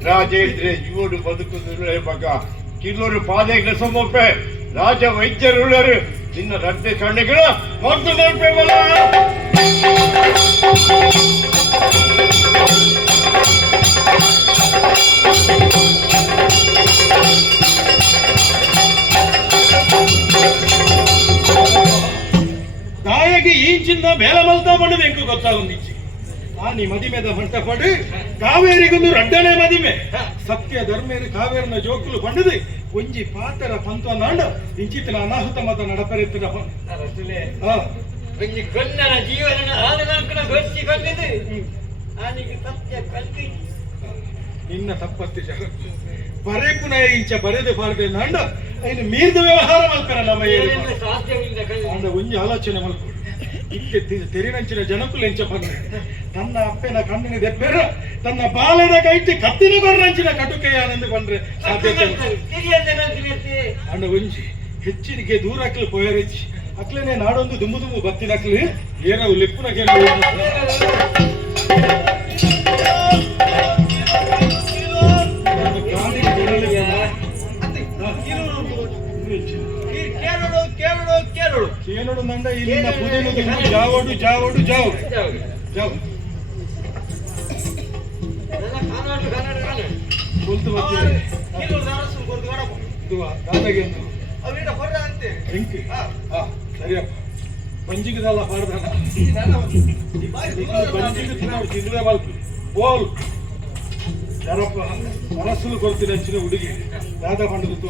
ರಾಜ ಇದ್ರೆ ಇವರು ಬದುಕುವುದಿಲ್ಲ ಮಗ ಕಿಲ್ಲೂರು ಪಾದೆಗಳ ಸೊಮ್ಮೊಪ್ಪೆ ರಾಜ ವೈದ್ಯರುಳ್ಳರು ನಿನ್ನ ರಕ್ತ ಸೊಳ್ಳೆಗಳ ಮೊದಲು ನೋಡ್ಬೇಕಲ್ಲ ತಾಯಿಗೆ ಈಚಿಂದ ಮೇಲೆ ಮಲ್ತಾ ಬಂಡದು ಎಂಕು ಗೊತ್ತಾಗುಂದಿಚ್ಚಿ ಆ ನೀ ಮದಿಮೆದ ಹೊಂಟ ಪಡು ಕಾವೇರಿಗೊಂದು ರಡ್ಡನೆ ಮದಿಮೆ. ಸತ್ಯ ಧರ್ಮೇರಿ ಕಾವೇರಿನ ಜೋಕುಲು ಬಂಡದು ಒಂಜಿ ಪಾತರ ಪಂತ ನಾಂಡ ಇಂಚಿತ್ತಿನ ಅನಾಹುತ ಮತ ನಡಪರೆತ್ತಿನ ಹಾ. ಒಂಜಿ ಕೊನ್ನನ ಜೀವನ ಆನಂಕನ ಗೊತ್ತಿ ಕೊಂಡಿದ್ದು ಆನಿಗೆ ಸತ್ಯ ಕಲ್ತಿ. ನಿನ್ನ ತಪ್ಪತ್ತಿ ಜಗ. ಬರೇಪುನ ಇಂಚ ಬರೆದು ಬಾರದೆ ನಾಂಡ. ಇನ್ನು ಮೀರ್ದ ವ್ಯವಹಾರ ಮಲ್ಪರ ನಮ್ಮ ಸಾಧ್ಯವಿಲ್ಲ ಒಂಜಿ ಆಲೋಚನೆ ಮಲ್ಪಡು ತಿ- ತೆರಿನಂಚಿನ ಜನಕ್ಕೂ ಲೆಂಚ ಬಂದ. ತನ್ನ ಅಪ್ಪನ ಕಣ್ಣಿನ ದೆಬ್ಬೆರ ತನ್ನ ಬಾಲದ ಕೈಟಿ ಕತ್ತಿನ ಕೊರ್ರಂಚಿನ ಕಟುಕೆಯಾನೆಂದು ಬಂದ್ರೆ ಸಾಧ್ಯತೆ ಉಂಟು. ಕಿರಿಯಂತೆ ಅಂಡ ಒಂಜಿ ಹೆಚ್ಚಿನಿಗೆ ದೂರ ಹಾಕಲು ಪೋಯರಿಚ್ಚಿ ಅಕ್ಲೇನೆ ನಾಡೊಂದು ದುಂಬು ದುಂಬು ಬತ್ತಿನ ಅಕ್ಲು ಏನೋ ಲೆಪ್ಪುನ ಕೇರಳು ಕೇಳೋಡು ಇಲ್ಲಿ ಜಾವಡು ಜಾವಡು ಜಾವು ಜಾವು ಕುಲ್ತು ದಾದಾಗೆ ಹಾ. ಸರಿಯಪ್ಪ. ಪಂಜಿಗದಲ್ಲ ಪಾಡ್ದಾನ ಪಂಜಿಗೆ ತಿನ್ನೋಡು ತಿಂದ್ರೆ ಬಲ್ಪು ಬೋಲ್ ಯಾರಪ್ಪ? ಮನಸ್ಸು ಕೊಡ್ತೀನಿ ಹಂಚಿನ ಹುಡುಗಿ. ದಾದ ಪಂಡದು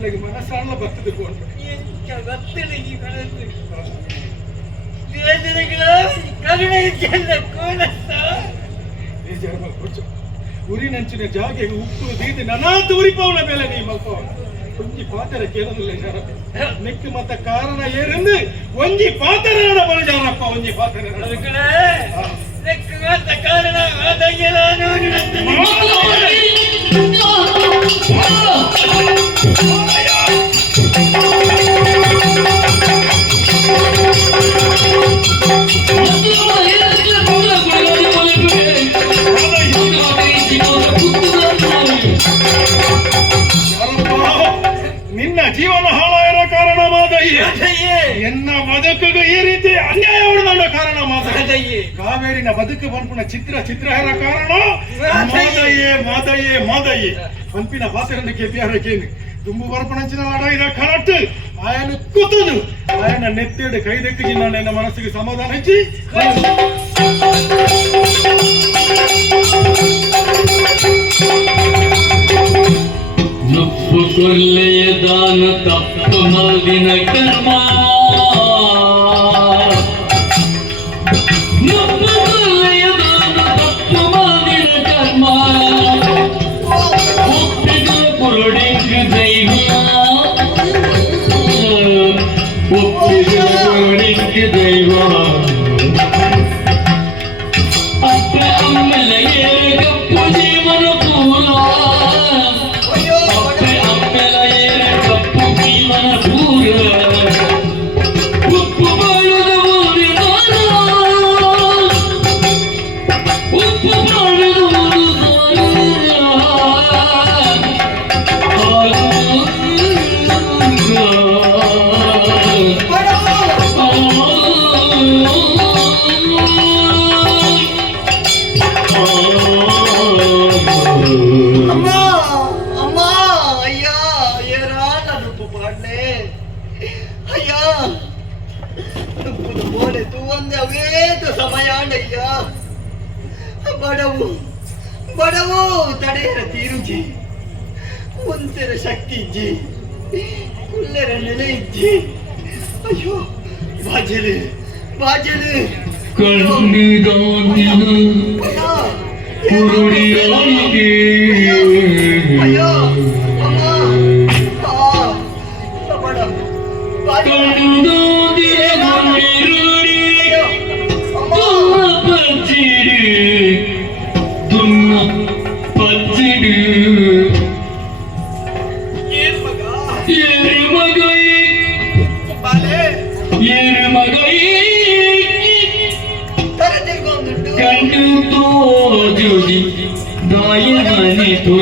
ಮನಸ್ಸುಗಳಿಗೆ ಮನಸ್ಸಾಣ ಬರ್ತದೆ ಕೊಂಡು ಬೇಜಾರು ಮಾಡ್ಕೊಚ್ಚು ಉರಿನಂಚಿನ ಜಾಗೆಗೆ ಉಪ್ಪು ದೀದಿ ನನಾತು ಉರಿಪವನ ಮೇಲೆ ನೀ ಮಲ್ಪ ಒಂಜಿ ಪಾತರ ಕೇಳೋದಿಲ್ಲ ಜನ ನೆಕ್ಕು ಮತ್ತ ಕಾರಣ ಏನೆಂದು ಒಂಜಿ ಪಾತರ ಬರಜಾರಪ್ಪ ಒಂಜಿ ಪಾತರ ಕಾರಣ ಯಾರಪ್ಪ ನಿನ್ನ ಜೀವನ ಹಾಳಾಗಿರೋ ಕಾರಣ ಮಾದಯ್ಯ ಎನ್ನ ಬದುಕಿಗೆ ಈ ರೀತಿ ಅನ್ಯಾಯ ಹೊಡೆದಾಡ ಕಾರಣ ಮಾದಯ್ಯ ಕಾವೇರಿನ ಬದುಕು ಬಂದ್ಪುಣ ಚಿತ್ರ ಚಿತ್ರ ಹೇರ ಕಾರಣ ಮಾದಯ್ಯೆ ಮಾದಯ್ಯೆ ಮಾದಯ್ಯೆ ಪಂಪಿನ ಪಾತ್ರನ ಕೆಪಿಯಾರಕೇನು ತುಂಬು ಬರ್ಪಣಂಚಿನ ಆಡಾಯಿದ ಕರಟ್. ಆಯನ ಕುತನು ಆಯನ ನೆತ್ತಿಡು ಕೈದೆಕ್ಕಿಜಿ ನಾನು ನನ್ನ ಮನಸ್ಸಿಗೆ ಸಮಾಧಾನ ಹೆಚ್ಚಿ. ನಪ್ಪು ಕೊಲ್ಲೆಯ ದಾನ ತಪ್ಪು ಮಲ್ದಿನ ಕರ್ಮ. ಕುಲ್ಲೆರ ನೆಲೆ ಇಜ್ಜಿ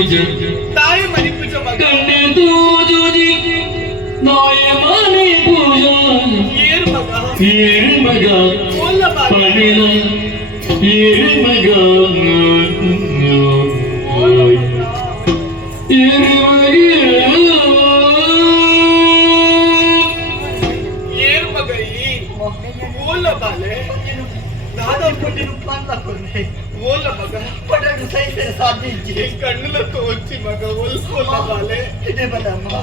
ಮನೆ ತುಜ ತಾಯಿ ಮನಿ ಪೂಜ ಮಗ ಕಂಡು ತೋಜುದಿ ದಾಯ தோச்சி மக ஒல்பு நவாலே இடபல அம்மா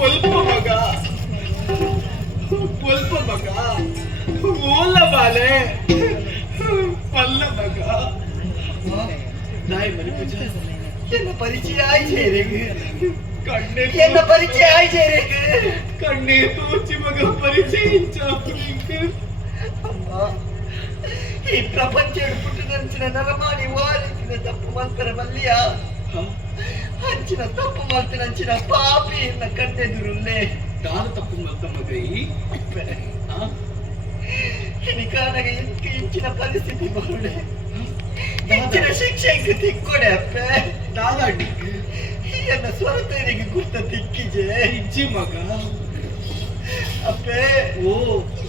ஒல்பு மக ஒல்பு மக ஓல பாலே பல்ல மக நாய் மணி என்ன பரிச்சய ஆய் சேரேங்கு கண்ணே என்ன பரிச்சய ஆய் சேரேங்கு கண்ணே தோச்சி மக பரிச்சயிச்சா புரியுங்க அம்மா ಈ ಪ್ರಪಂಚ ಬಿಟ್ಟು ನೆನಚಿನ ನರಮಾಡಿ ವಾರಿಸಿದ ತಪ್ಪು ಮಂತ್ರ ಮಲ್ಲಿಯ ಹಂಚಿನ ತಪ್ಪು ಮಾಡ್ತೀನಿ ಹಂಚಿನ ಪಾಪಿ ಎಲ್ಲ ಕಂಡೆದುರುಲ್ಲೇ ನಾನು ತಪ್ಪು ಮಾಡ್ತ ಮಗೈ ನಿಕಾನಾಗ ಇಂಕ ಇಂಚಿನ ಪರಿಸ್ಥಿತಿ ಬರುಡೆ ಇಂಚಿನ ಶಿಕ್ಷೆ ಇಂಕ ತಿಕ್ಕೊಡೆ ಅಪ್ಪ? ದಾದಾಡಿ. ಎನ್ನ ಸ್ವರತೈರಿಗೆ ಗುರ್ತ ತಿಕ್ಕಿಜೆ ಇಜ್ಜಿ ಮಗ. ಅಪ್ಪೆ ಓ.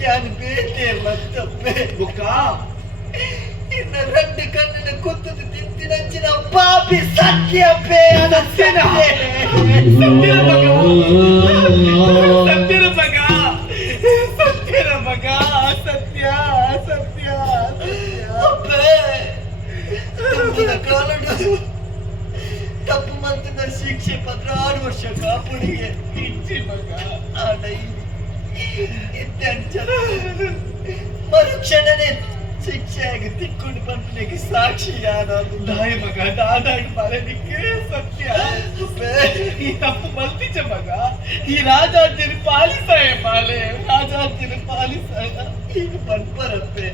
ಯಾನು ಬೇಟೆ ಮತ್ತಪ್ಪೆ? ಬುಕ್ಕಾ ನಿನ್ನ ರೆಡ್ಡಿ ಕಣ್ಣಿನ ತಿಂತಿನಂಚಿನ ಪಾಪಿ ಸತ್ಯಪ್ಪೆ ಸತ್ಯನ ಸತ್ಯರ ಮಗ. ಸತ್ಯರ ಆಸತ್ಯ ಆಸತ್ಯ ಮಗ. ಸತ್ಯ ಸತ್ಯ ತಪ್ಪು ಮಾತಿನ ಶಿಕ್ಷೆ ಪತ್ರ ಆರು ವರ್ಷ ಕಾಪುಡಿಗೆ. ತಿಂಚಿ ಮಗ. ಆಡ ಇತ್ಯಂಚರ ಮರುಕ್ಷಣನೇ ಶಿಕ್ಷೆಯಾಗಿ ತಿಕ್ಕೊಂಡು ಬಂದನಿಗೆ ಸಾಕ್ಷಿ ಯಾರಾದ್ರು ದಾಯ ಮಗ ದಾದಾಡಿ ಬಾಲನಿಗೆ ಸತ್ಯ ಈ ತಪ್ಪು ಮಲ್ತಿಚ ಮಗ ಈ ರಾಜಾಜ್ಯನ ಪಾಲಿಸಾಯ ಮಾಲೆ ರಾಜಾಜ್ಯನ ಪಾಲಿಸಾಯ ಈಗ ಬಂದ್ಬರತ್ತೆ.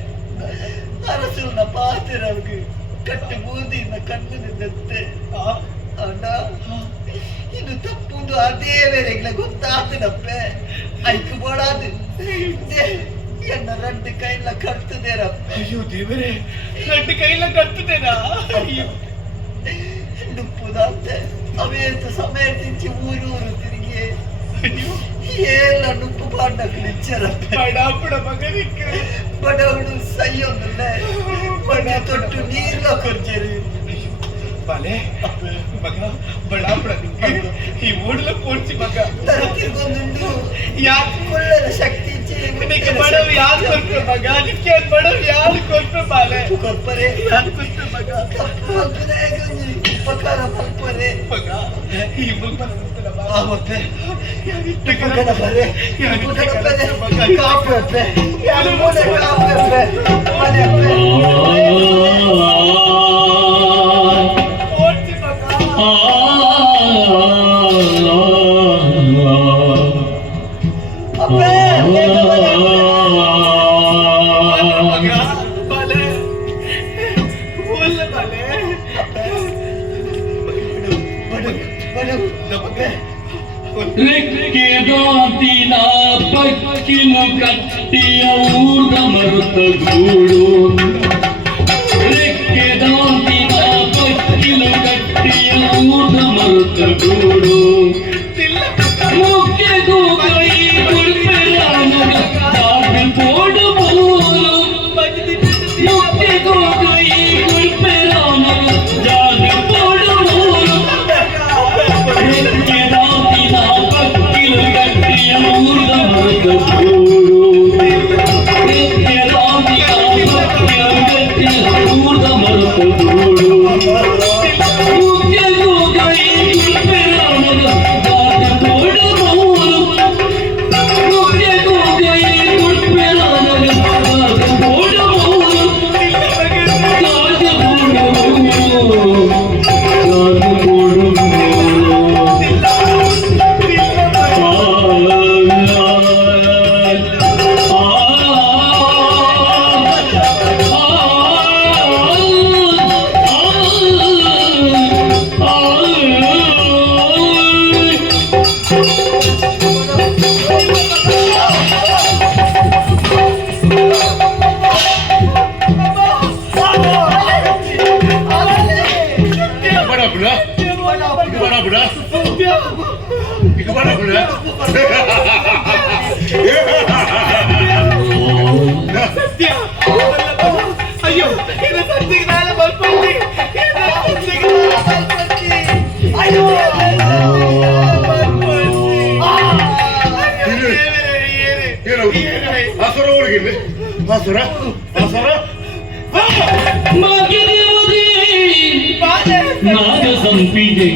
ಅರಸುನ ಪಾತಿರವ್ಗೆ ಕಟ್ಟಿ ಬೂದಿಯಿಂದ ಕಣ್ಣಿನಿಂದತ್ತೆ ಆ, ಅಣ್ಣ ಇದು ತಪ್ಪುಂದು ಅದೇ ಬೇರೆಗ್ಲ ಗೊತ್ತಾಗ್ತದಪ್ಪೆ ಐಕ್ ಬೋಡಾದು ಎನ್ನ ರೆಂಡು ಕೈಲ ಕರ್ತದೇರಪ್ಪೆ ಅಯ್ಯೋ ದೇವರೇ రెండు ಕೈಲ ಕರ್ತದೇನಾ ಅಯ್ಯೋ. ನುಪ್ಪುದಂತೆ. ಅವೇತ ಸಮಯದಿಂಚಿ ಊರೂರು ತಿರುಗಿ. ಏಲ ನುಪ್ಪು ಇಚ್ಚರಪ್ಪೆ ಬಡಾಪುಡ ಮಗನಿಗೆ. ಬಡವಳು ಸೈಯೊಂದಲ್ಲ. ಬಡ ತೊಟ್ಟು ನೀರ್ಲ ಕೊರ್ಜರಿ. ಬಾಲೆ ಮಗ ಬಡಾಪುಡ ಈ ಓಡ್ಲ ಪೋಡ್ಸಿ ಮಗ. ತರ ತಿರ್ಗೊಂದುಂಡು ಯಾಕೆ? ಕೊಳ್ಳರ ಶಕ್ತಿ. ಇಚ್ಚಿ ನಿನಗೆ ಬಡವ್ ಯಾರು ಕೊಟ್ರು ಮಗ ಅದಕ್ಕೆ ಬಡವ್ ಯಾರು ಕೊಟ್ರು ಬಾಲೆ ಕೊರ್ಪರೆ ಯಾರು ಕೊಟ್ರು ಮಗ ಮಲ್ಪನೆ ಉಪಕಾರ ಮಲ್ಪರೆ ಮಗ ಈ ಮಗ ಆವತ್ತೆ ಉಪಕಾರ ಬರೆ ಉಪಕಾರ ಬರೆ ಕಾಪೆ ಯಾರು ಮೂಲೆ ಕಾಪೆ ಮನೆ ಊರ್ದ ಮರುತ ಗೂಡು ಹುಡುಗಿಲ್ಲ ಹಸರ ಹಸರ ನಾಗ ಸಂಪಿಗೆ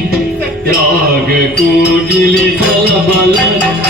ರಾಗ ಕೋಗಿಲಿ ಸಲಬಲ ಭಾಗ್ಯದೇವತೆ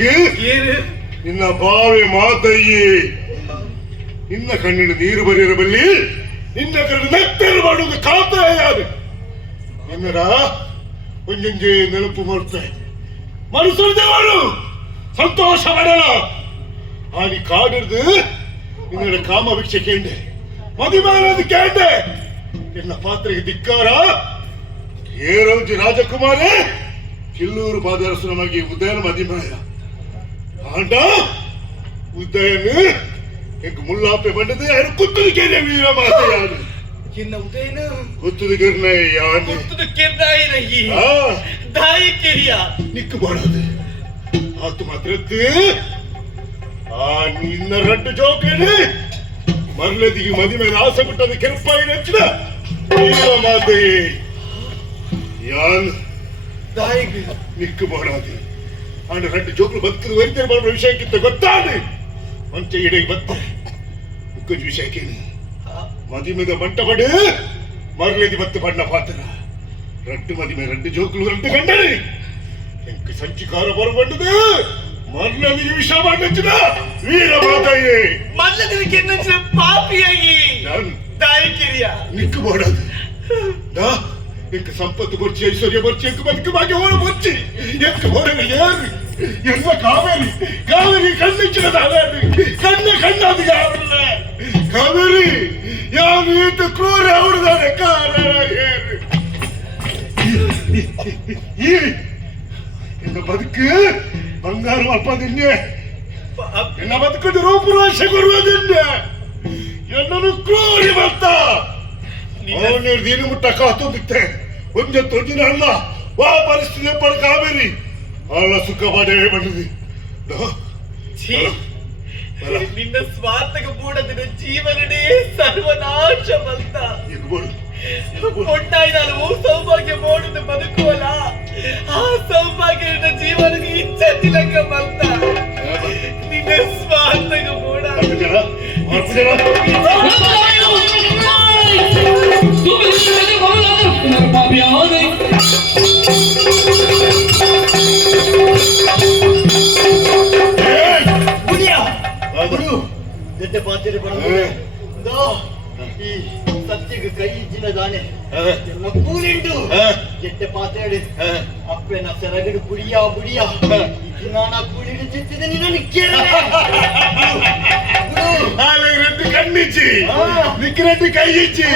ಏನು? ನಿನ್ನ ಬಾವಿ ಮಾತಯ್ಯಿ. ನಿನ್ನ ಕಣ್ಣಿನ ನೀರು ಬರೆಯಬಲ್ಲಿ ನಿನ್ನ ಕಣ್ಣು ನೆಟ್ಟರು ಮಾಡುವುದು ಕಾತಾಯ ಯಾರು ಒಂಜೊಂಜೆ ನೆನಪು ಮಾಡ್ತೆ. ಮನಸ್ಸು ಮಾಡು. ಸಂತೋಷ ಮಾಡಲ ಆಗಿ ಕಾಡಿರ್ದು ನಿನ್ನ ಕಾಮ ಭಿಕ್ಷೆ ಕೇಂಡೆ ಮದುವೆ ಕೇಂಡೆ ನಿನ್ನ ಪಾತ್ರೆಗೆ ಧಿಕ್ಕಾರ. ಏರೌಜಿ ರಾಜಕುಮಾರೇ ಕಿಲ್ಲೂರು ಪಾದರಸನವಾಗಿ ಉದಯನ ಮದಿಮಾಯ. ಮುಲ್ಲಾಪೆ ಬಂಡದೆ ಯಾರು ಕುತ್ತದ ಕೇರೆ ವೀರ ಮಾತೆಯಾನು ಇನ್ನ ಉದಯನ? ಕುತ್ತದ ಗಿರ್ನ ಯಾನು ಕುತ್ತದ ಕೆರ್ದಾಯಿ ನಹಿ ಆ? ದಾಯಿ ಕಿರಿಯ. ನಿಕ್ಕು ಮಾಡದು ಆ ನಿನ್ನ ರಟ್ಟು ಜೋಕೇನೆ. ಮರ್ಲದಿಗೆ ಮದಿ ಮೇಲೆ ಆಸೆ ಬಿಟ್ಟದ ಕೆಂಪಾಯಿ ನೆಚ್ಚಿದ ಮಾತೆ. ಯಾನ್? ನಿಕ್ಕು ಮಾಡಾದೆ ಆಂಡ ರಡ್ಡು ಜೋಕುಲು ಬದುಕದು ವೈದ್ಯರು ಬರುವ ವಿಷಯಕ್ಕಿಂತ ಗೊತ್ತಾದೆ ಮಂಚ ಇಡೆಗೆ ಬತ್ತ ಮುಕ್ಕದ ವಿಷಯಕ್ಕೇನು ಮದಿಮೆದ ಮಂಟ ಪಡೆ ಮರಲೇದಿ ಬತ್ತು ಬಣ್ಣ ಪಾತ್ರ. ರಡ್ಡು ಮದಿಮೆ ರಡ್ಡು ಜೋಕುಲು ರಡ್ಡು ಗಂಡನೆ. ಎಂಕ ಸಂಚಿಕಾರ ಬರಬಂಡದು ಮರಲೇದಿಗೆ ವಿಷ ಮಾಡಿದ ವೀರ ಮಾತಾಯೇ ಮಲ್ಲದಿನ ಎನ್ನಚ್ಚಿನ ಪಾಪಿಯಾಗಿ. ನಾನು ದಾಯಿ ಕಿರಿಯ. ನಿಕ್ಕು ಮಾಡದು. ದಾ ಎಂಕ ಸಂಪತ್ತು ಬರ್ಚಿ ಐಶ್ವರ್ಯ ಬರ್ಚಿ ಎಂಕ ಬದುಕು ಬಾಗಿ ಹೋರ ಬರ್ಚಿ? ಎಂಕ ಹೋರ ಏರಿ ಎಲ್ಲ ಕಾವೇರಿ ಕಾವೇರಿ ಕಣ್ಣಿಚ್ಚಿನ ಕಾವೇರಿ ಕಣ್ಣ ಕಣ್ಣಾದ ಕಾವೇರಿ ಕಾವೇರಿ ಯಾವ ಈತ ಕ್ರೂರ ಅವರದಾನೆ ಕಾರಣ ಏರಿ ಈ ಇನ್ನು ಬದುಕು ಬಂಗಾರ ಅಪ್ಪದಿನ್ನೆ ಎನ್ನ ಬದುಕದ ರೂಪುರಾಶ ಕೊಡುವುದಿನ್ನೆ ಎನ್ನನು ಕ್ರೂರಿ ಬರ್ತ ಅವನು ದೀನ ಮುಟ್ಟ ಕಾತು ಬಿತ್ತೆ ಒಂದೇ ತೊಂದಿನ ಅಲ್ಲ ವಾ ಪರಿಸ್ಥಿತಿ ಪಡ ಕಾವೇರಿ ಅಲ್ಲ ಸುಖಪಾಠ ಹೇಳಿಬಿಟ್ಟಿದ್ದಿ ನಿನ್ನ ಸ್ವಾರ್ಥಕ ಮೂಡದಿನ ಜೀವನನೇ ಸರ್ವನಾಶ ಬಂತ ಕೊಟ್ಟಾಯ್ದಲ್ವೋ ಸೌಭಾಗ್ಯ ಮೂಡುದು ಬದುಕುವಲ್ಲ. ಆ ಸೌಭಾಗ್ಯ ಜೀವನ ಇಚ್ಛತಿಲಕ ಬಂತ ನಿನ್ನ ಸ್ವಾರ್ಥಕ ಮೂಡ. ಹತ್ತಿರ ಬರೋದಿಲ್ಲ ಈ ಸತ್ತಿಗೆ ಕೈ ಇಜ್ಜಿನದಾನೆ ಎಲ್ಲ ಕೂಲಿಂಡು ಜೆಟ್ಟೆ ಪಾತೇಳಿ ಅಪ್ಪೆನ ಸೆರಗಿಡು ಬುಡಿಯ. ಬುಡಿಯ ಇಜ್ಜಿನಾನ ಕೂಲಿಡು ಚಿತ್ತಿದೆ ನಿನ್ನ ரெண்டு ಕೈ ಇಚ್ಚಿ ரெண்டு கையிச்சு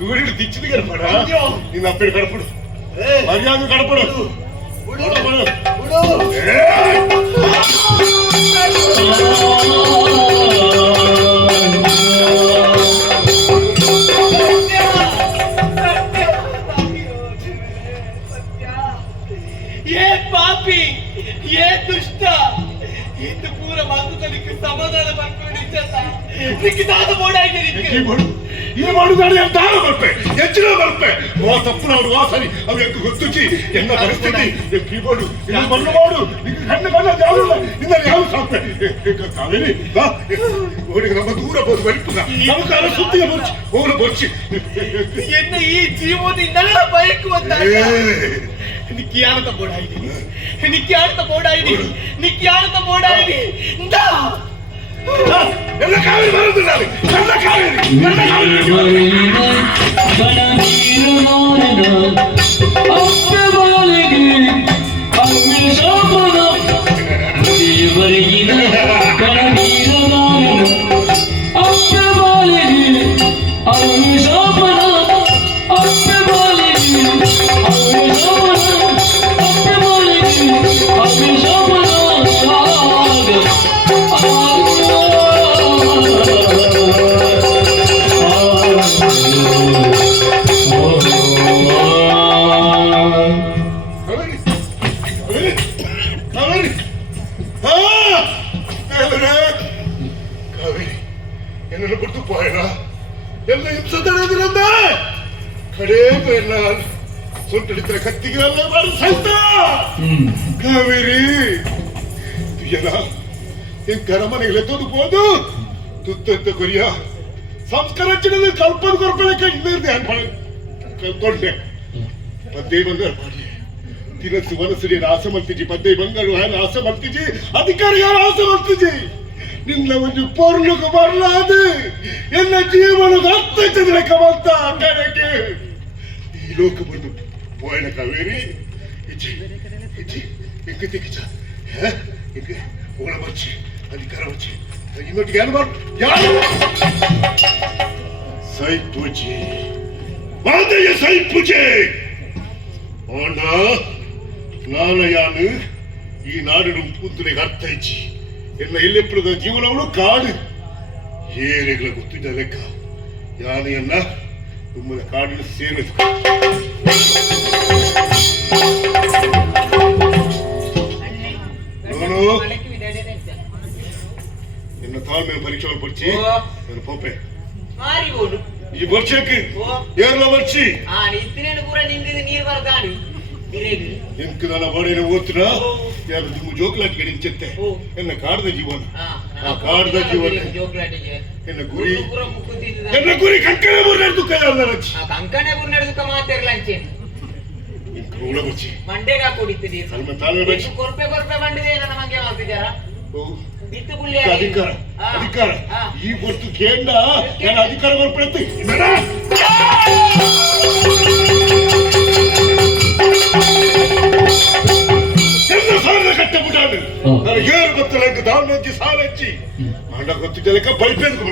கூடிட்டு ನಿನ್ನ கடப்படா நீ அப்படி கடப்படு மரியாதை கடப்படு கடப்படு ಏ ಪಾಪಿ ಏ ದುಷ್ಟ. ಇಂದು ಪೂರ ಮಾತುಗಳಿಗೆ ಸಮಾಧಾನ ಬರ್ಕೊಂಡು ನಿಕ್ಕಿದಾದ ಮೋಡಾಗಿ ನಿಕ್ಕಿಬಿಡು ಈ ಮಾಡುದಾಡಿದ ದಾನ ಬರ್ಪೆ ಹೆಚ್ಚಿನ ಬರ್ಪೆ ಮೋ ತಪ್ಪು ನಾವು ವಾಸನೆ ಅವು ಎಕ್ಕು ಗೊತ್ತುಚಿ ಎನ್ನ ಪರಿಸ್ಥಿತಿ ಕೀಬೋರ್ಡು ಇನ್ನು ಮಣ್ಣು ಮಾಡು ನಿಂಗೆ ಕಣ್ಣು ಕಣ್ಣ ಜಾವಲ್ಲ ನಿನ್ನ ಯಾವ ಸಾಪೆ ಕಾವೇರಿ ಓಡಿಗೆ ನಮ್ಮ ದೂರ ಬೋದು ಬಳಿಪುಗ ನಮ್ಮ ಕಾಲ ಸುತ್ತಿಗೆ ಬರ್ಚಿ ಹೋಗಲು ಬರ್ಚಿ ಎನ್ನ ಈ ಜೀವದಿಂದಲೇ ಬಯಕುವಂತ ನಿಕ್ಕಿ ಆಡತ ಬೋಡಾಯಿನಿ ನಿಕ್ಕಿ Para mí കൊരിയ സംസ്കരച്ചിരുന്ന കൽപ്പന കുറപ്പിലൊക്കെ ഇന്നിരുന്നു ഞാൻ കൽക്കൊണ്ടേ ಪದ್ಯ ಬಂಗಾರ ಮಾಡಿ ತಿರಸು ಮನಸ್ಸಿಗೆ ಆಸೆ ಮಲ್ತಿಜಿ, ಪದ್ಯ ಬಂಗಾರು ಹ್ಯಾನ್ ಆಸೆ ಮಲ್ತಿಜಿ, ಅಧಿಕಾರ ಯಾರು? ಆಸೆ ಮಲ್ತಿಜಿ. ನಿನ್ನ ಒಂದು ಪೌರ್ಣಕ ಬರಲಾದೆ. ಎಲ್ಲ ಜೀವನದ ಅರ್ಥ ಚಂದ್ರಕ ಮಲ್ತ ಕಾರಣಕ್ಕೆ ಈ ಲೋಕ ಬಂದು ಪೋಯಣ ಕಾವೇರಿ. ಇಜ್ಜಿ ಇಜ್ಜಿ ಇಂಕ ತಿಕ್ಕಿಚ? ಇಂಕ ಉಗಳ ಬರ್ಚಿ, ಅಧಿಕಾರ ಬರ್ಚಿ. ಇನ್ನೊಟ್ಟಿಗೆ ಯಾರು ಮಾಡ್ ಯಾರು ಸೈ ಪೂಜೆ ಮಾದಯ್ಯ ಸೈ ಪೂಜೆ ಓಂಡ ನಾನಯಾನು ಈ ನಾಡಿನ ಪುತ್ತನಿಗೆ ಅರ್ಥ ಇಚ್ಚಿ ಎನ್ನ ಎಲ್ಲೆಪ್ಪುದ ಜೀವನವನ್ನು ಕಾಡು ಏರೆಗಳ ಗೊತ್ತಿದ್ದ ಲೆಕ್ಕ ಯಾನೆಯನ್ನ ನಿಮ್ಮದ ಕಾಡಿನ ಸೇರಿತು ನೋನು నిన్న తాను మేము పరీక్షలు పొడిచి ಪೋಪೆ. పోపే ಮಾರಿಗೋಡು ಈ ವರ್ಷಕ್ಕೆ ಏರ್ಲ ಬರ್ಚಿ ಆ ಇತ್ತಿನೇನು ಪೂರ ನಿಂದಿದ್ದು ನೀರು ಬರ್ತಾನು ಬಿರೇದು ಎಂಕ ನನ್ನ ಬಾಡಿನ ಓದ್ತಿನ ಯಾರು ನಿಮ್ಮ ಜೋಕ್ಲಾಟ್ ಕಡಿಂಚತ್ತೆ ಎನ್ನ ಕಾಡದ ಜೀವನ. ಆ ಕಾಡದ ಜೀವನ. ಜೋಗ್ಲಾಟಿಗೆ ಎನ್ನ ಗುರಿ. ಪೂರ ಮುಕ್ಕುತ್ತಿದ್ದ ಎನ್ನ ಗುರಿ ಕಂಕಣೆ ಬುರ್ನಾಡ್ ದುಃಖ ಯಾವ್ದು ರಚ್ಚಿ ಆ ಕಂಕಣೆ ಬುರ್ನಾಡ್ ದುಃಖ ಮಾತಿರಲ್ಲ ಅಂಚೇನು ಉಳ ಬರ್ಚಿ. ಮಂಡೆಗ ಸ್ವಲ್ಪ ಕೊರ್ಪೆ ಕೊರ್ಪೆ ಮಂಡಿದೆ ನನ್ನ ಮಂಗೆ ಮಾಡ್ತಿದ್ದಾರಾ ಅಧಿಕಾರ. ಅಧಿಕಾರ. ಈ ಹೊತ್ತು ಕೇಂದ್ರ ನಾನು ಅಧಿಕಾರ ಬರ್ಪಡತ್ತೆ ಎನ್ನ ಸಾಲ ಕಟ್ಟ ಬಿಟ್ಟಾಡು ಹ್ಮ್. ನನಗೆ ಏರು ಗೊತ್ತಿಲ್ಲ ದಾವಣ ಹಚ್ಚಿ ಸಾಲ ಹಚ್ಚಿ. ಮಾಡ ಗೊತ್ತಿದ್ದ ಲೆಕ್ಕ ಬೈಪೇಂದ್ಕು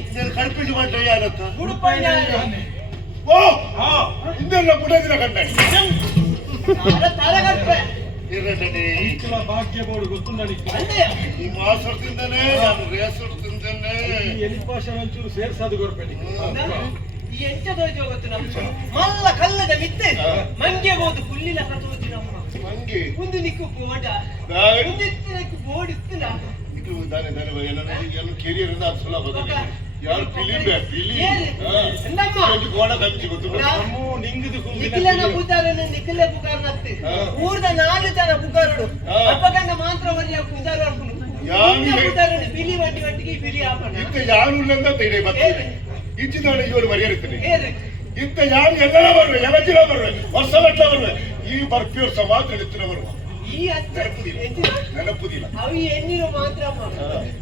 ಇದನ್ನು ಕಣ್ಪಿಟ್ಟು ಮಾಡ್ರೆ ಯಾರತ್ತ ಓ! ಇದೆಲ್ಲ ಬುಡದಿನ ಕಂಡ ಇರಲಿ ಈಗಿನ ಭಾಗ್ಯಗಳು ಗೊತ್ತು ನನಗೆ. ಈ ಮಾಸದಿಂದನೇ ನಾನು ರೇಸದಿಂದನೇ ಎಲಿಪಾಷ ಒಂಚೂರು ಸೇರ್ಸಾದು ಗೊರ್ಬೇಡಿ ಈ ಎಂಟ ತೋಜಿ ಮಲ್ಲ ಕಲ್ಲದ ಮಿತ್ತೆ. ಮಂಗೆ ಹೋದು ಪುಲ್ಲಿನ ತೋಜಿ ನಮ್ಮ. ಮಂಗೆ? ಒಂದು ನಿಕ್ಕು ಬೋಡ ಒಂದು ಬೋಡಿತ್ತು ನಾನು. ದಾನೆ ದಾನೆ ಎಲ್ಲ ಕೆರಿಯರ್ ಇಂದ ಅದು ಸುಲಭ ಯಾರು ಫಿಲಿಂ ಫಿಲಿ ಕೋಣ ಕಲ್ಚಿ ಗೊತ್ತು ನಮ್ಮ ನಿಂಗಿದು ನಿಖಿಲನ ಪುತಾರನು ನಿಖಿಲ ಪುಕಾರ್ ನತ್ತಿ. ಊರ್ದ ನಾಲ್ಕು ಜನ ಪುಕಾರಡು ಅಪ್ಪಕಂದ ಮಾತ್ರ ವರಿಯ ಪುತಾರ ಪುತಾರನು ಫಿಲಿ ವಟ್ಟಿ ವಟ್ಟಿಗೆ ಇಂತ ಯಾರು ಇಲ್ಲಂದ ತೈಡೆ ಇಂತ ಎಲ್ಲ ಜಿಲ್ಲ ಬರುವೆ. ವರ್ಷ ಈ ಬರ್ಪಿಯವ್ರ ಸಮಾಜ ಎತ್ತಿನ ಬರುವ. ಇಯ್ಯ ತೆಗಿ ಎಂತೆ ನನಗೆ புரியಲ್ಲ ಅವ ಏನು ಇರೋ ಮಾತ್ರ ಅಮ್ಮ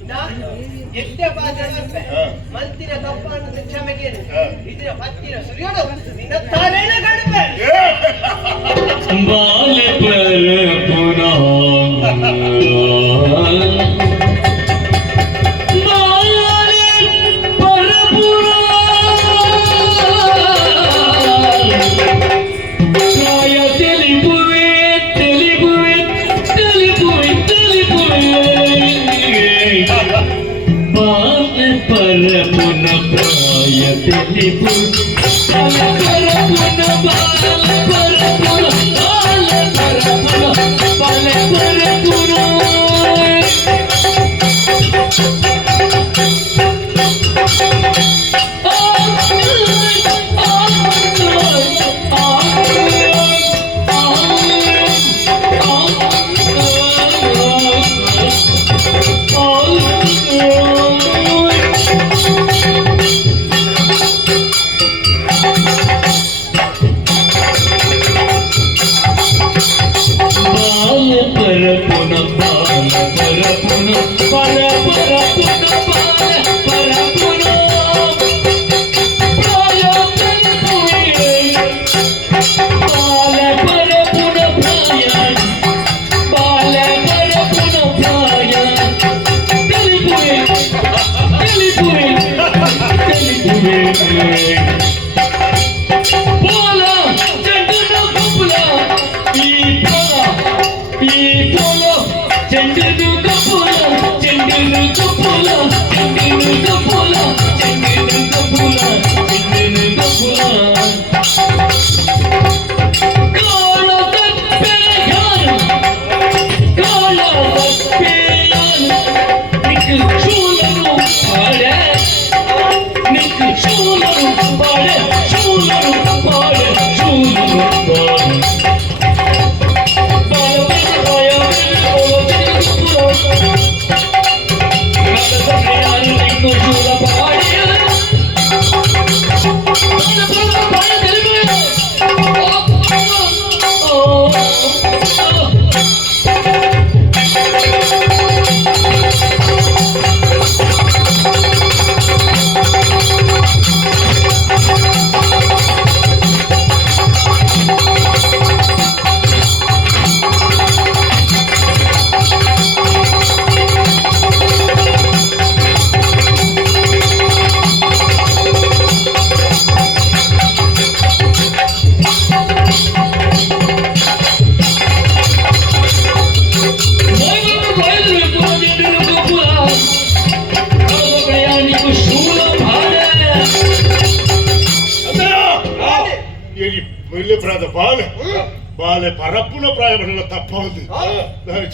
ನಾ ಎಂತೆ ಬಾಸಾದೆ ಮಂತಿನ ದಪ್ಪ ಅನ್ನು ಕ್ಷಮಕೇನು ಇದೇ ಪತ್ತಿನ ಸೂರ್ಯನು ನಿನ್ನ ತಾರೇನ ಗಡವೇ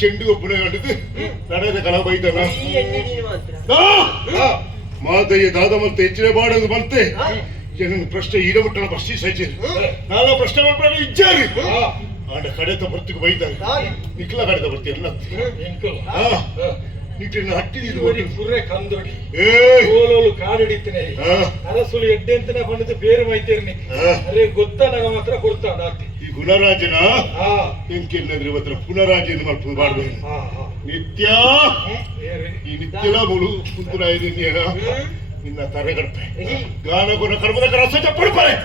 ಚೆಂಡು ಒಬ್ಬನೇ ಕಂಡಿದ್ದು ನಡೆದ ಕಲ ಬೈತಾನ. ಮಾದಯ್ಯ ದಾದ ಮತ್ತೆ ಹೆಚ್ಚಿನ ಬಾಡೋದು ಮತ್ತೆ ಏನನ್ನು ಪ್ರಶ್ನೆ ಈಗ ಬಿಟ್ಟಣ ಪ್ರಶ್ನೆ ಸಚಿನ್ ನಾನು ಪ್ರಶ್ನೆ ಮಾಡ್ಬಿಡೋಣ ಇಜ್ಜಾರಿ ಆಂಡ ಕಡೆ ಬರ್ತಿಗೆ ಬೈತಾರೆ. ನಿಕ್ಲ ಕಡೆತ ಬರ್ತೀಯ ನಿಟ್ಟಿನ ಹಟ್ಟಿದ್ದು ಓಡಿ ಪುರ್ರೆ ಕಂದೊಡಿ ಓಲೋಲು ಕಾಡಿಡಿತ್ತಿನ ಅರಸುಲು ಎಡ್ಡೆ ಅಂತನೇ ಬಂದಿದ್ದು ಬೇರೆ ಬೈತೀರಿ ಅರೆ ಗೊತ್ತ ನಗ ಮಾತ್ರ ಕೊಡ್ತಾ ಡಾಕ್ಟಿ ಗುಣರಾಜನ ಹಾ ಎಂಕೆನ್ನದ್ರೆ ಇವತ್ತರ ಪುನರಾಜನ ಮಾಡ್ಕೊಂಡು ಮಾಡ್ಬೇಕು ಹಾ ಹಾ ನಿತ್ಯ ಏರಿ ಈ ನಿತ್ಯಲ ಮುಳು ಕುಂತುರ ಇದೀನಿ ನಿನ್ನ ತರೆಗಡ್ಪೆ ಗಾನ ಗುಣ ಕರ್ಮದ ರಸ ಚಪ್ಪಡ್ಪಾರೆ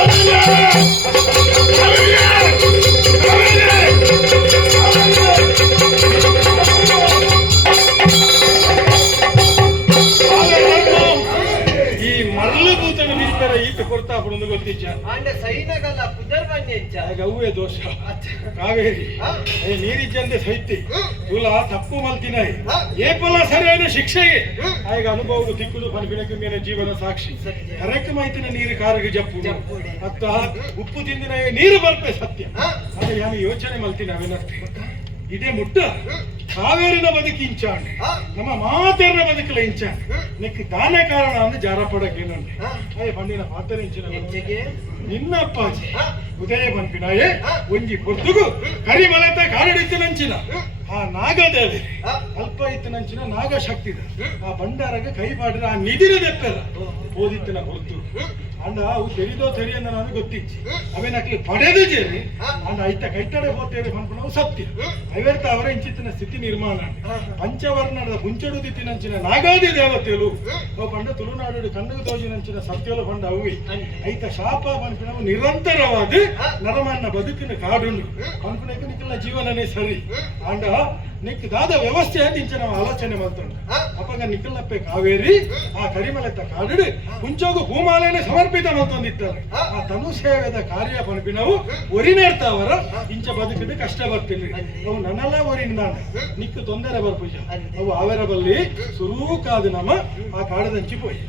ఆ ನಿಜ ಆಂಡ ಸೈನಗಲ್ಲ ಪುದರ್ವನ್ಯಂಚ ಅವ್ವೇ ದೋಷ. ಕಾವೇರಿ. ಏ ನೀರಿಚ್ಚಂದೆ ಸೈತಿ ಕುಲ ತಪ್ಪು ಮಲ್ತಿನ. ಏಪಲ ಸರಿಯಾದ ಶಿಕ್ಷೆ. ಆಗ ಅನುಭವದ ತಿಕ್ಕುದು ಪನ್ಪಿಣಕ್ಕೆ ಮೇಲೆ ಜೀವನ ಸಾಕ್ಷಿ. ಕರೆಕ್ಟ್ ಮಾಹಿತಿನ ನೀರು ಕಾರಿಗೆ ಜಪ್ಪು. ಅತ್ತ ಉಪ್ಪು ತಿಂದಿನ ನೀರು ಬರ್ಪೆ ಸತ್ಯ. ನಾನು ಯೋಚನೆ ಮಲ್ತಿನ ಅವೇನರ್ಥ ಇದೇ ಮುಟ್ಟ ಕಾವೇರಿನ ಬದುಕಿ ಇಂಚಾಂಡೆ ಹಾ. ನಮ್ಮ ಮಾತೇರನ ಬದುಕಲ ಹ್ಮ್. ನಿಕ್ಕ ದಾನೆ ಕಾರಣ ಅಂದ್ರೆ ಜಾರ ಹಾ. ಅಯ್ಯ ಬಂದಿನ ಪಾತ್ರ ಇಂಚಿನ ಹೆಚ್ಚಿಗೆ ನಿನ್ನ ಅಪ್ಪಾಜಿ ಹಾ. ಉದಯ ಹಾ. ಒಂಜಿ ಕರಿ ಮಲೆತ ಕಾರಡಿತ್ತಿನಂಚಿನ. ಆ ನಾಗದೇವಿ. ಅಲ್ಪ ಇತ್ತಿನಂಚಿನ ನಾಗಶಕ್ತಿದ ಶಕ್ತಿದ ಆ ಭಂಡಾರಗ ಕೈ ಮಾಡಿದ ಆ ನಿಧಿನ ದೆಪ್ಪೆದ ಓ. ಓದಿತ್ತಿನ ಹೊರತು ಹ್ಮ್. ಅಂಡ ಅವು ತೆರಿದೋ ತೆರಿ ಅಂತ ನಾನು ಗೊತ್ತಿಚ್ಚಿ ಹ್ಮ್. ಅವೇನಕ್ಲಿ ಪಡೆದು ಜೇರಿ. ಅಂಡ ಐತ ಕೈತಡೆ ಹೋತೇರಿ ಅನ್ಕೊಂಡು ಸತ್ಯ ಹ್ಮ್. ಅವೇರ್ತ ಅವರ ಇಂಚಿತ್ತಿನ ಸ್ಥಿತಿ ನಿರ್ಮಾಣ. ಪಂಚವರ್ಣದ ಮುಂಚಡು ದಿತ್ತಿನಂಚಿನ ನಾಗಾದಿ ದೇವತೆಲು ಓ ಅವು ಪಂಡ ತುಳುನಾಡು ಕಣ್ಣು ತೋಜಿನಂಚಿನ ಸತ್ಯಲು ಪಂಡ ಅವಿ. ಐತ ಶಾಪ ಪನ್ಪಿನವು ನಿರಂತರವಾದ ಹಾ. ನರಮನ್ನ ಬದುಕಿನ ಕಾಡುಂಡು ಹ್ಮ್. ಪನ್ಪಿನಕ್ಕೆ ನಿಕ್ಕಲ ಜೀವನನೇ ಸರಿ. ಅಂಡ ನಿಕ್ ದಾದ ವ್ಯವಸ್ಥೆ ಅಂತ ಇಂಚ ನಾವು ಆಲೋಚನೆ ಮಾಡ್ತಂಡ ಹಾ. ಅಪ್ಪಗ ಕಾವೇರಿ ಆ ಕರಿಮಲೆತ್ತ ಕಾಡಿಡಿ ಕುಂಚೋಗು ಭೂಮಾಲೆನೆ ಸಮರ್ಪಿತ ಮಾಡ್ತಂದಿದ್ದಾರೆ ಹಾ. ಆ ತನು ಸೇವೆದ ಕಾರ್ಯ ಒರಿ ಒರಿನೇರ್ತಾವರ ಇಂಚ ಬದುಕಿದ ಕಷ್ಟ ಬರ್ತೀನಿ ಅವು ನನ್ನೆಲ್ಲ ಒರಿನ ನಿಕ್ಕು ತೊಂದರೆ ಬರ್ಪುಜ. ಅವು ಅವರ ಬಲ್ಲಿ ಸುರೂಕಾದ ನಮ್ಮ ಆ ಕಾಡದಂಚಿ ಪೋಯಿ.